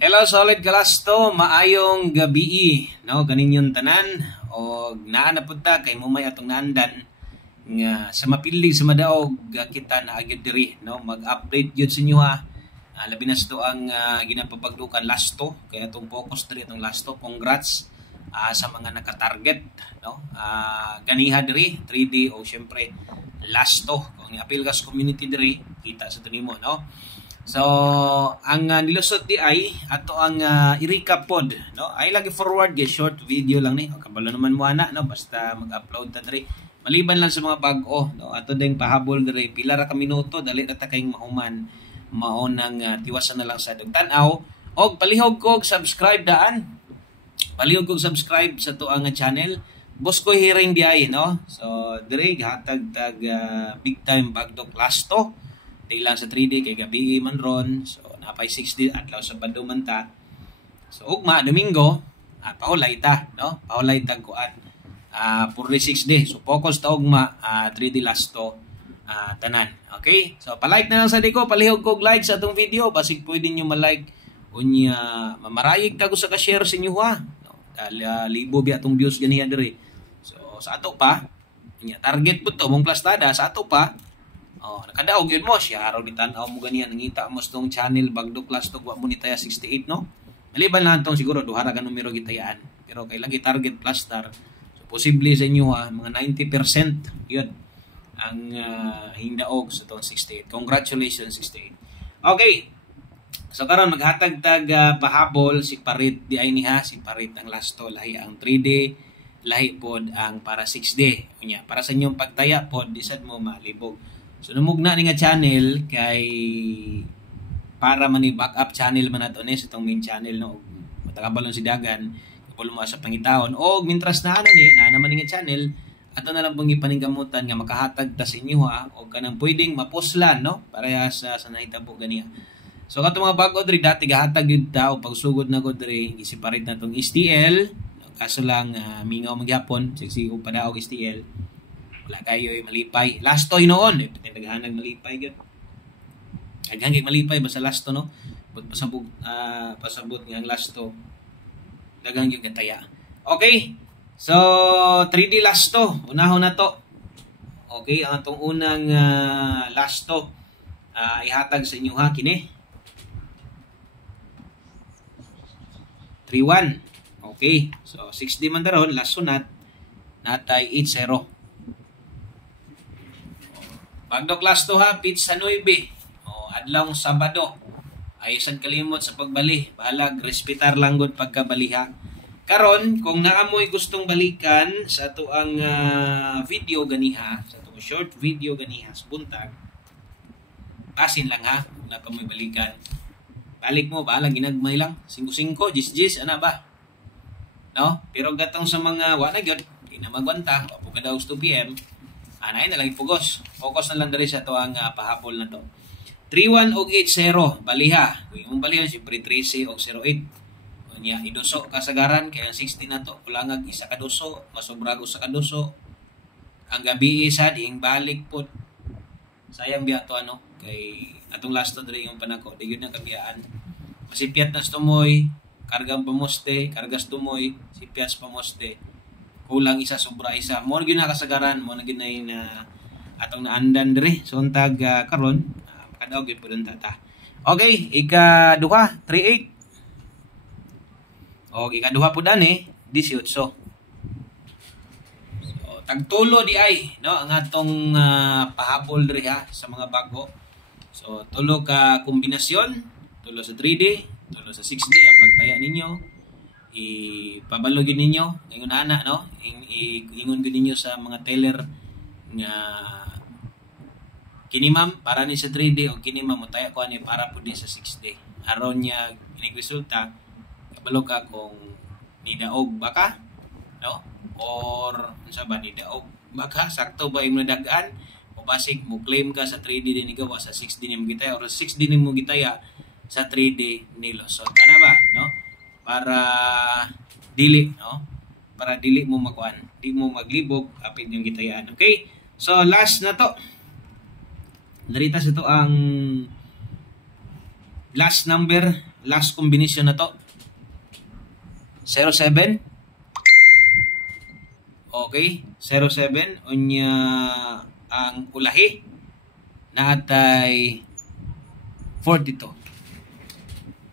Hello solid kalasto, maayong gabi no ganinyon tanan og naa na punta kay mumay atong naandan nga sa mapilig sa madaog kita na agyud diri no mag-update gyud sa inyo ha. Labi na sa ang ginapapagdukan lasto kay atong focus diri atong lasto. Congrats sa mga naka-target no. Ganiha diri 3D o syempre lasto kung i-appeal ka sa community diri kita sa tunimo no. So, ang nilusot di ay ato ang i-recap pod, no? Ay lagi forward gi short video lang ni. O kabalo naman mo ana, no? Basta mag-upload ta diri. Maliban lang sa mga bag-o, no? Ato ding pahabol diri pila ra ka minuto dali ra ta kayong mahuman. Mao nang tiwasan na lang sa dugtanaw og palihog kog subscribe daan. Palihog kog subscribe sa to ang channel. Boss ko hearing di ay, no? So, diri hatag tag big time bagdok lasto. Di lang sa 3D kay gabi man ron. So napay 6D adlaw sa Sabado man ta. So ugma Domingo paulay ta no. Paulay ta kuan. For 6D. So focus ta ugma 3D lasto tanan. Okay? So pa-like na lang sa diko, palihog kog like sa atong video basig pwede niyo ma-like unya mamarayig ta ko sa ka-share sa inyo ha. No? Libo bi atong views ganiya diri. So sa ato pa nya target pud to mong plastada sa ato pa. Nakadaog yun mo siya araw ni tanaw mo ganiyan nangita mo tong channel bagdok lasto wa mo ni taya 68 no. Maliban lang tong siguro duha ra ka numero gitayaan pero kay lagi target plus star. So posible sa inyo mga 90% yun ang hindaog sa tong 68. Congratulations 68. Okay. So karon maghatag tag pahabol si Parit di ay niha si Parit ang lasto lahi ang 3D lahi pod ang para 6D. Unya para sa inyong pagtaya pod disad mo malibog. So namugna ni nga channel kay para man ni backup channel man nato ni sa tong main channel no. Matakabalon si Dagan kapul mo sa pangitawon og mintras na naman ni nga channel ato na lang pong ipaninggamutan nga makahatag ta sa inyo og kanang pwedeng mapuslan no para sa nahitabo ganiya. So kato mga bag-o diri dati gahatag gyud ta og pagsugod na ko diri gisiparit na tong STL kaso lang mingaw magyapon sige og padaog STL. Wala kayo malipay. Lasto noon. Naghanag malipay yun. Naghangig malipay basta lasto no. Pasabot ng lasto. Dagang yung kataya. Okay. So, 3D lasto. Unahon na to. Okay. Ang atong unang lasto ihatag sa inyo ha. Kini. 3-1. Okay. So, 6D man daron. Last sunat. Natay 8-0. Bagdok lasto ha, pizza 9. Adlaw Sabado. Ayusan kalimot sa pagbali. Bahalag, respetar lang gud pagkabaliha. Karon, kung naamoy gustong balikan sa ato ang video ganiha, sa ato short video ganiha sa buntag, pasin lang ha, kung na pa may balikan. Balik mo, bahalag, ginagmay lang. 5-5, 10-10, ana ba? No? Pero gatong sa mga wala gyud, di na magwanta, o po kada 2 PM, anay na lang focus. Focus na lang diri sa to ang pahabol na to. 3-1 og 8-0 baliha. Kung imong baliha siyempre 13 og 08. Unya iduso kasagaran kay ang 16 na to kulangag isa ka duso, masubrag usa ka duso. Ang gabi isa diing balik pod. Sayang biya to ano kay atong last to diri yung panako. Di gyud na kabiyaan. Masipyat na tumoy, kargang pamoste, kargas tumoy, sipyat pamoste. Kulang isa sobra isa mo gyud na kasagaran mo na gyud na atong naandan diri so untag karon makadaog gyud pud ta. Okay, ika-duha 38 og ika-duha pud ani 18. So tagtulo di ay no ang atong pahabol diri ha sa mga bago. So tulo ka kombinasyon, tulo sa 3D, tulo sa 6D ang pagtaya ninyo. Ipabalo gid ninyo ngayon ana no ingon gid ninyo sa mga teller nga kini ma'am para ni sa 3D o kini ma'am mutaya ko ani para pud sa 6D aron nya inig resulta kabalo ka kung nidaog baka no or unsa ba nidaog baka sakto ba imong dagan o basig mo claim ka sa 3D din gawa sa 6D nimo gitaya or 6D nimo gitaya sa 3D nilusot ana ba no para dili no para dili mo makuan di mo maglibog apil yung gitayaan. Okay, so last na to narita sa to ang last number last combination na to. 07. Okay, 07 unya ang ulahi natay 42.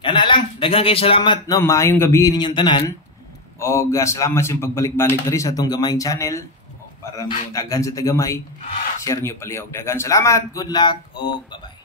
Kana lang, daghang kay salamat no, maayong gabi ninyong tanan og salamat sa pagbalik-balik diri sa atong gamayng channel para mo daghan sa tagamay, share niyo palihog. Daghang salamat, good luck og bye-bye.